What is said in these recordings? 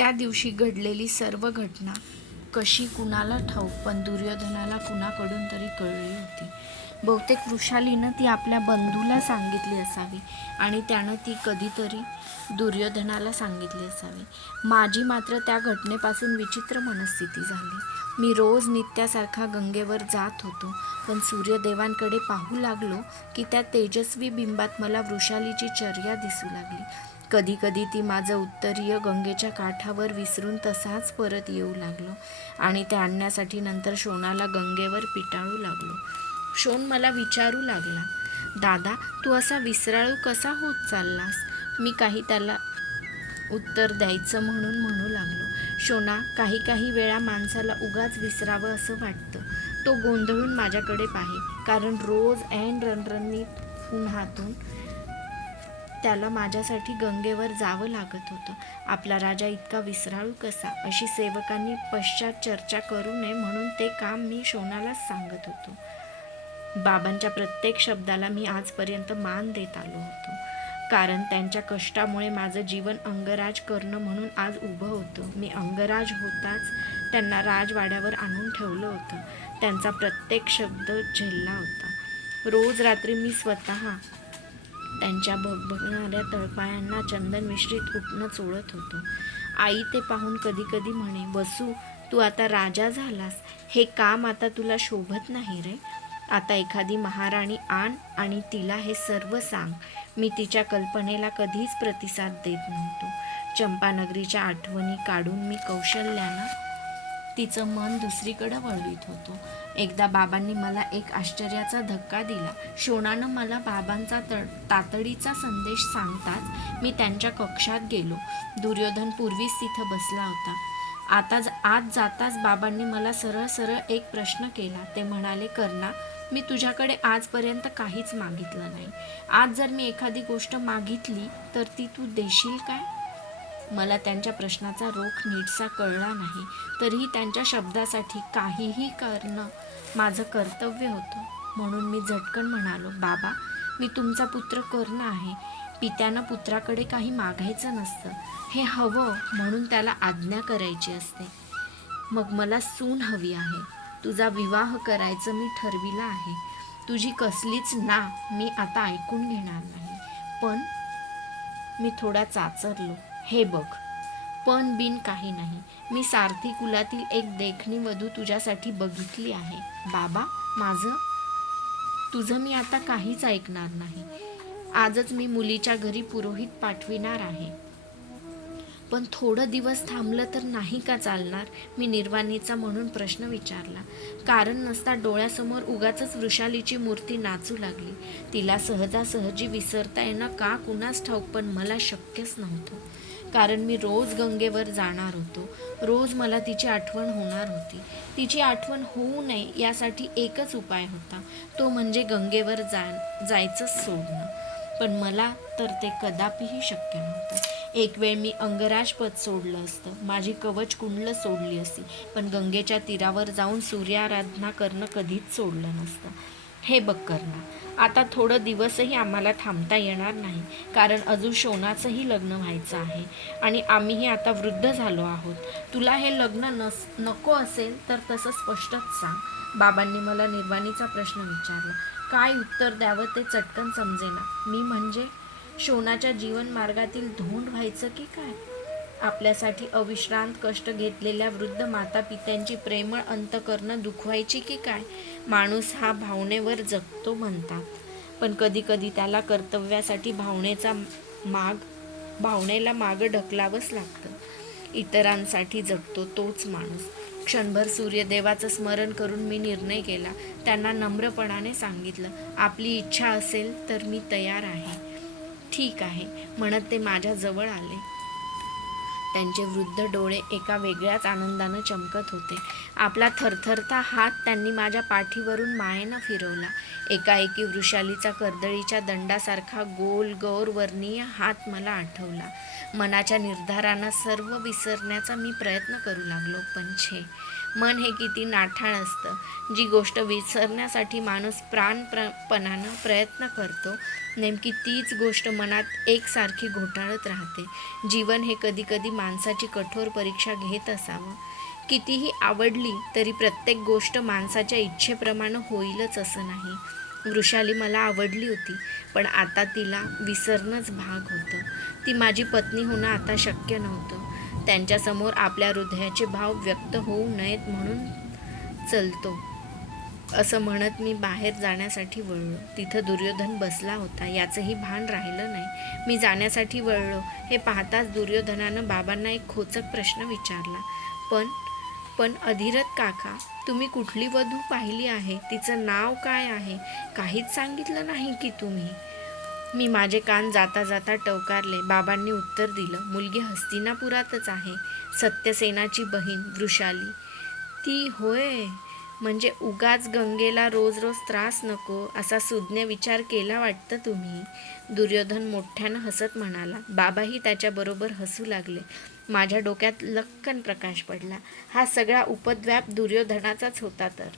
त्या दिवशी घडलेली सर्व घटना कशी कुणाला ठाऊक पण दुर्योधनाला कुणाकडून तरी कळली होती. बहुतेक वृषालीनं ती आपल्या बंधूला सांगितली असावी आणि त्यानं ती कधीतरी दुर्योधनाला सांगितली असावी. माझी मात्र त्या घटनेपासून विचित्र मनस्थिती झाली. मी रोज नित्यासारखा गंगेवर जात होतो पण सूर्यदेवांकडे पाहू लागलो की त्या तेजस्वी बिंबात मला वृषालीची चर्या दिसू लागली. कधी कधी ती माझं उत्तरीय गंगेच्या काठावर विसरून तसाच परत येऊ लागलो आणि ते आणण्यासाठी नंतर शोनाला गंगेवर पिटाळू लागलो. शोन मला विचारू लागला दादा तू असा विसराळू कसा होत चाललास? मी काही त्याला उत्तर द्यायचं म्हणून म्हणू लागलो शोना काही काही वेळा माणसाला उगाच विसरावं असं वाटतं. तो गोंधळून माझ्याकडे पाहे कारण रोज ऐन रणरणीत उन्हातून त्याला माझ्यासाठी गंगेवर जावं लागत होतं. आपला राजा इतका विसराळू कसा? अशी सेवकांनी पश्चात चर्चा करू नये म्हणून ते काम मी शोनालाच सांगत होतो. बाबांच्या प्रत्येक शब्दाला मी आजपर्यंत मान देत आलो होतो. कारण त्यांच्या कष्टामुळे माझं जीवन अंगराज करणं म्हणून आज उभं होतं. मी अंगराज होताच त्यांना राजवाड्यावर आणून ठेवलं होतं. त्यांचा प्रत्येक शब्द झेलला होता. रोज रात्री मी स्वतः त्यांच्या भगभगणाऱ्या तळपायांना चंदन मिश्रित उठणं चोळत होतो. आई ते पाहून कधी कधी म्हणे बसू तू आता राजा झालास. हे काम आता तुला शोभत नाही रे. आता एखादी महाराणी आण आणि तिला हे सर्व सांग. मी तिच्या कल्पनेला कधीच प्रतिसाद देत नव्हतो. चंपानगरीच्या आठवणी काढून मी कौशल्यानं तिचं मन दुसरीकडं वळवीत होतो. एकदा बाबांनी मला एक आश्चर्याचा धक्का दिला. शोणानं मला बाबांचा तड तातडीचा संदेश सांगताच मी त्यांच्या कक्षात गेलो. दुर्योधन पूर्वीच तिथं बसला होता. आता ज- आत जाताच बाबांनी मला सरळ सरळ एक प्रश्न केला. ते म्हणाले कर्णा मी तुझ्याकडे आजपर्यंत काहीच मागितलं नाही. आज जर मी एखादी गोष्ट मागितली तर ती तू देशील काय? मला त्यांच्या प्रश्नाचा रोख नीटसा कळला नाही. तरीही त्यांच्या शब्दासाठी काहीही करणं माझं कर्तव्य होतं. म्हणून मी झटकन म्हणालो बाबा मी तुमचा पुत्र कर्ण आहे. पित्यानं पुत्राकडे काही मागायचं नसतं. हे हवं म्हणून त्याला आज्ञा करायची असते. मग मला सून हवी आहे. तुझा विवाह करायचं मी ठरविलं आहे. तुझी कसलीच ना मी आता ऐकून घेणार नाही. पण मी थोडा चाचरलो. हे बघ. पण बिन काही नाही. मी सारथी कुलातील एक देखणी वधू तुझ्यासाठी बघितली आहे. बाबा माझं? तुझं मी आता काहीच ऐकणार नाही. आजच मी मुलीच्या घरी पुरोहित पाठविणार आहे. पण थोडं दिवस थांबलं तर नाही का चालणार? मी निर्वाणीचा म्हणून प्रश्न विचारला. कारण नसता डोळ्यासमोर उगाच वृषालीची मूर्ती नाचू लागली. तिला सहजासहजी विसरता येणं का कुणास ठाऊक पण मला शक्यच नव्हतं. कारण मी रोज गंगेवर जाणार होतो. रोज मला तिची आठवण होणार होती. तिची आठवण होऊ नये यासाठी एकच उपाय होता. तो म्हणजे गंगेवर जा जायचंच सोडणं. पण मला तर ते कदापिही शक्य नव्हतं. एक वेळ मी अंगराजपद सोडलं असतं. माझी कवच कुंडलं सोडली असती. पण गंगेच्या तीरावर जाऊन सूर्याराधना करणं कधीच सोडलं नसतं. हे बघ करणं आता थोडं दिवसही आम्हाला थांबता येणार नाही कारण अजून शोनाचंही लग्न व्हायचं आहे आणि आम्हीही आता वृद्ध झालो आहोत. तुला हे लग्न नस नको असेल तर तसं स्पष्टच सांग. बाबांनी मला निर्वाणीचा प्रश्न विचारला. काय उत्तर द्यावं ते चटकन समजेना. मी म्हणजे शोनाच्या जीवन मार्गातील धोंड व्हायचं की काय? आपल्यासाठी अविश्रांत कष्ट घेतलेल्या वृद्ध माता पित्यांची प्रेमळ अंतकरणं दुखवायची की काय? माणूस हा भावनेवर जगतो म्हणतात. पण कधी कधी त्याला कर्तव्यासाठी भावनेचा माग भावनेला मागं ढकलावंच लागतं. इतरांसाठी जगतो तोच माणूस. क्षणभर सूर्यदेवाचं स्मरण करून मी निर्णय केला. त्यांना नम्रपणाने सांगितलं आपली इच्छा असेल तर मी तयार आहे. ठीक आहे. म्हणत ते माझ्याजवळ आले. त्यांचे वृद्ध डोळे एका वेगळ्याच आनंदानं चमकत होते. आपला थरथरता हात त्यांनी माझ्या पाठीवरून मायेनं फिरवला. एकाएकी वृषालीचा कर्दळीच्या दंडासारखा गोल गौरवर्णीय हात मला आठवला. मनाच्या निर्धारानं सर्व विसरण्याचा मी प्रयत्न करू लागलो पण छे. मन हे किती नाठाळ असतं. जी गोष्ट विसरण्यासाठी माणूस प्राणपणानं प्रयत्न करतो नेमकी तीच गोष्ट मनात एकसारखी घोटाळत राहते. जीवन हे कधीकधी माणसाची कठोर परीक्षा घेत असावं. कितीही आवडली तरी प्रत्येक गोष्ट माणसाच्या इच्छेप्रमाणे होईलच असं नाही. वृषाली मला आवडली होती पण आता तिला विसरणंच भाग होतं. ती माझी पत्नी होणं आता शक्य नव्हतं. त्यांच्यासमोर आपल्या हृदयाचे भाव व्यक्त होऊ नयेत म्हणून चलतो. असं म्हणत मी बाहेर जाण्यासाठी वळलो. तिथं दुर्योधन बसला होता. याचंही भान राहिलं नाही. मी जाण्यासाठी वळलो. हे पाहताच दुर्योधनानं बाबांना एक खोचक प्रश्न विचारला. पण पण अधिरथ काका तुम्ही कुठली वधू पाहिली आहे? तिचं नाव काय आहे? काहीच सांगितलं नाही की तुम्ही. मी माझे कान जाता जाता टवकारले. बाबांनी उत्तर दिलं मुलगी हस्तिनापुरातच आहे. सत्यसेनाची बहीण वृषाली. ती होय म्हणजे उगाच गंगेला रोज रोज त्रास नको असा सुज्ञ विचार केला वाटतं तुम्ही? दुर्योधन मोठ्यानं हसत म्हणाला. बाबाही त्याच्याबरोबर हसू लागले. माझ्या डोक्यात लक्कन प्रकाश पडला. हा सगळा उपद्व्याप दुर्योधनाचाच होता तर.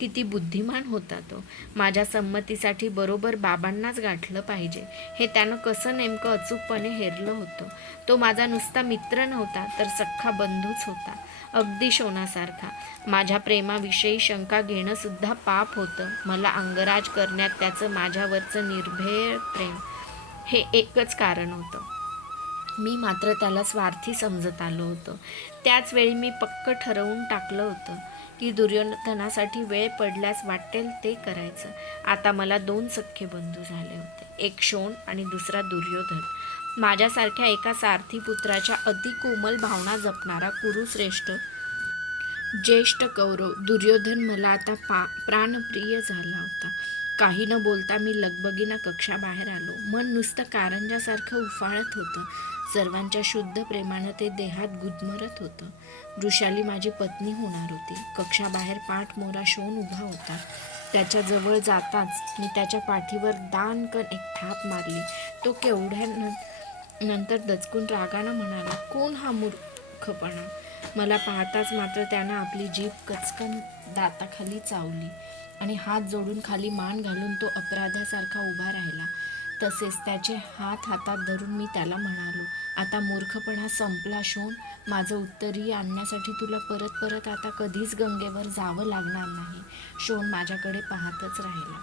किती बुद्धिमान होता तो. माझ्या संमतीसाठी बरोबर बाबांनाच गाठलं पाहिजे. हे त्यानं कसं नेमकं अचूकपणे हेरलं होतं. तो माझा नुसता मित्र नव्हता तर सख्खा बंधूच होता. अगदी शोनासारखा माझ्या प्रेमाविषयी शंका घेणंसुद्धा पाप होतं. मला अंगराज करण्यात त्याचं माझ्यावरचं निर्भेळ प्रेम. हे एकच कारण होतं. मी मात्र त्याला स्वार्थी समजत आलो होतो. त्याच वेळी मी पक्क ठरवून टाकलं होतं. की दुर्योधनासाठी वेळ पडल्यास वाटेल ते करायचं. आता मला दोन सख्खे बंधू झाले होते. एक शोण आणि दुसरा दुर्योधन. माझ्यासारख्या एका सारथी पुत्राच्या अतिकोमल भावना जपणारा कुरुश्रेष्ठ ज्येष्ठ कौरव दुर्योधन मला आता पा प्राणप्रिय झाला होता. काही न बोलता मी लगबगीनं कक्षाबाहेर आलो. मन नुसतं कारंजासारखं उफाळत होतं. सर्वांच्या शुद्ध प्रेमानं ते देहात गुदमरत होतं. वृषाली माझी पत्नी होणार होती. कक्षाबाहेर पाठ मोरा शोन उभा होता. त्याच्याजवळ जाताच मी त्याच्या पाठीवर दानकन एक थाप मारली. तो केवढ्या न- नंतर दचकून रागानं म्हणाला कोण हा मूर्खपणा? मला पाहताच मात्र त्यानं आपली जीभ कचकन दाताखाली चावली. आणि हात जोडून खाली मान घालून तो अपराध्यासारखा उभा राहिला. तसेच त्याचे हात हातात धरून मी त्याला म्हणालो आता मूर्खपणा संपला शोन. माझं उत्तरीय आणण्यासाठी तुला परत परत आता कधीच गंगेवर जावं लागणार नाही. शोन माझ्याकडे पाहतच राहिला.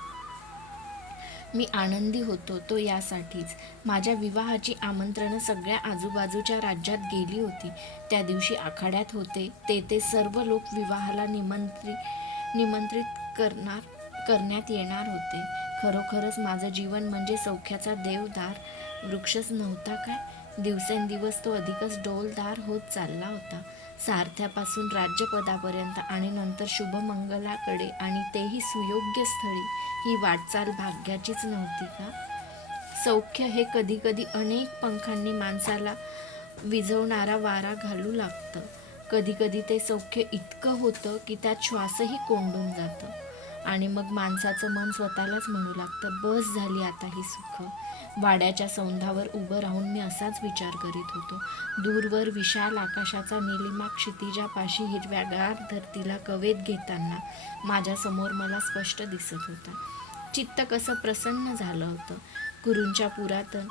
मी आनंदी होतो तो यासाठीच. माझ्या विवाहाची आमंत्रणं सगळ्या आजूबाजूच्या राज्यात गेली होती. त्या दिवशी आखाड्यात होते ते ते सर्व लोक विवाहाला निमंत्रित निमंत्रित करणार करण्यात येणार होते. खरोखरच माझं जीवन म्हणजे सौख्याचा देवदार वृक्षच नव्हता काय? दिवसेंदिवस तो अधिकच डोलदार होत चालला होता. सारथ्यापासून राज्यपदापर्यंत आणि नंतर शुभमंगलाकडे आणि तेही सुयोग्य स्थळी ही वाटचाल भाग्याचीच नव्हती का? सौख्य हे कधीकधी अनेक पंखांनी माणसाला विझवणारा वारा घालू लागतं. कधीकधी ते सौख्य इतकं होतं की त्यात श्वासही कोंडून जातं. आणि मग माणसाचं मन स्वतःलाच म्हणू लागतं बस झाली आता ही सुख. वाड्याच्या सौंधावर उभं राहून मी असाच विचार करीत होतो. दूरवर विशाल आकाशाचा निलिमा क्षितिजापाशी हिरव्यागार धरतीला कवेत घेताना माझ्यासमोर मला स्पष्ट दिसत होता. चित्त कसं प्रसन्न झालं होतं. गुरूंच्या पुरातन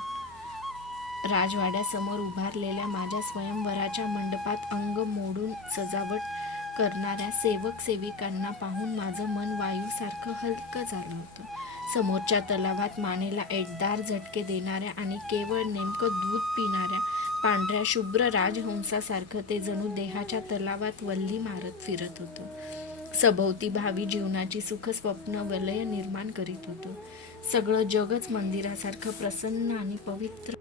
राजवाड्यासमोर उभारलेल्या माझ्या स्वयंवराच्या मंडपात अंग मोडून सजावट करणाऱ्या सेवक सेविकांना पाहून माझं मन वायूसारखं हलकं झालं होतं. समोरच्या तलावात मानेला एकदार झटके देणाऱ्या आणि केवळ नेमकं दूध पिणाऱ्या पांढऱ्या शुभ्र राजहंसासारखं ते जणू देहाच्या तलावात वल्ली मारत फिरत होतं. सभोवती भावी जीवनाची सुखस्वप्न वलय निर्माण करीत होतं. सगळं जगच मंदिरासारखं प्रसन्न आणि पवित्र